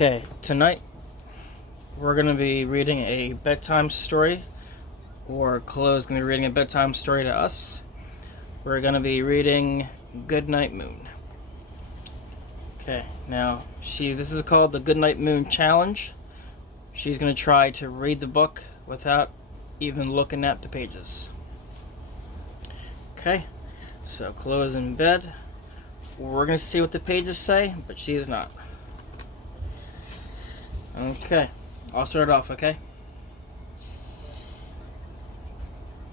Okay, tonight we're going to be reading a bedtime story, or Chloe's going to be reading a bedtime story to us. We're going to be reading Goodnight Moon. Okay, now this is called the Goodnight Moon Challenge. She's going to try to read the book without even looking at the pages. Okay, so Chloe's in bed. We're going to see what the pages say, but she is not. Okay, I'll start it off, okay?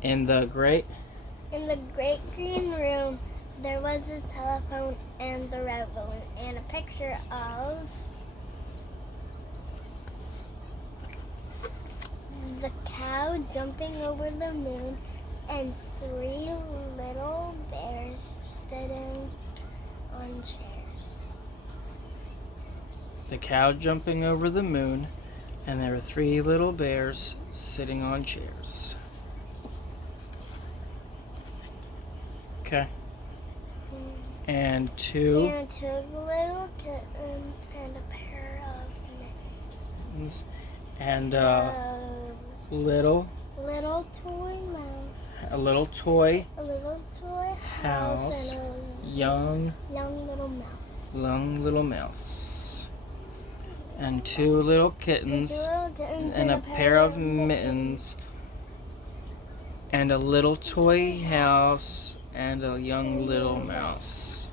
In the great green room, there was a telephone and the red balloon and a picture of the cow jumping over the moon and 3 little bears sitting on chairs. The cow jumping over the moon, and there were 3 little bears sitting on chairs. Okay. And two little kittens and a pair of mittens. And little toy mouse. A little toy house. And a young little mouse. And 2 little kittens and a pair of mittens. And a little toy house and a young little mouse.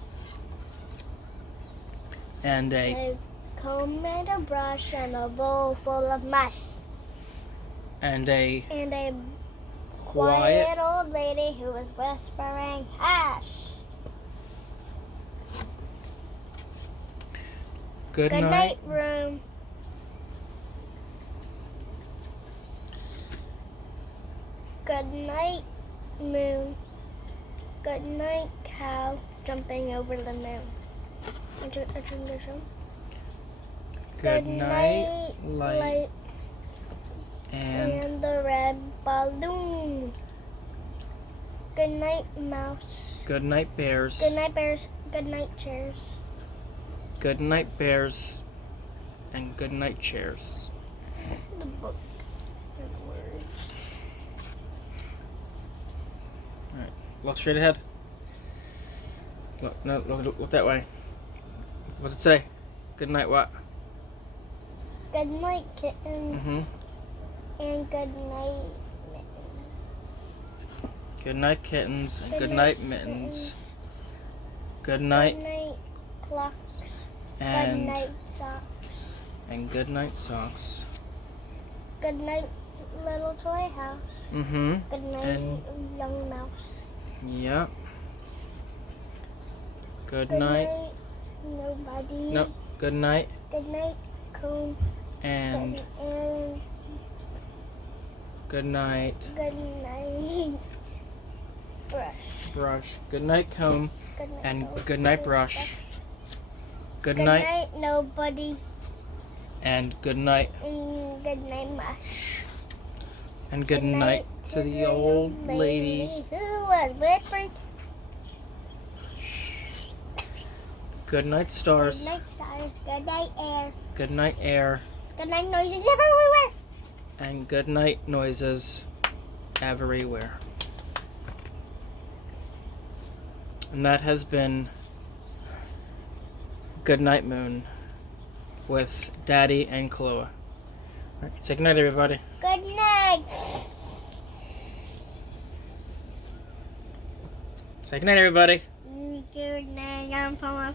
And a comb and a brush and a bowl full of mush. And a quiet old lady who was whispering, "Hush!" Good night, room. Good night, moon. Good night, cow jumping over the moon. Good night, light. And the red balloon. Good night, mouse. Good night, bears. Good night, bears. Good night, chairs. Good night, bears. And good night, chairs. The book and words. Alright, look straight ahead. Look that way. What's it say? Good night, what? Good night, kittens. Mm-hmm. And good night, mittens. Good night, kittens, and good night, mittens. Good night. Good night, clocks. And good night, socks. And good night, socks. Good night, little toy house. Mm-hmm. Good night, young mouse. Yep. Good night, night, nobody. Nope. Good night. Good night, comb. And good night. Good night, brush. Good night, comb. Good night, and comb. good night, brush. Good night, night, nobody. And good night. And good night, mush. And good night to the old lady who was whispering. Good night, stars. Good night, stars. Good night, air. Good night, air. Good night, noises everywhere. And good night, noises everywhere. And that has been Goodnight Moon with Daddy and Kahlua. Alright, say goodnight, everybody. Good night. Say goodnight, everybody. Good night. I'm from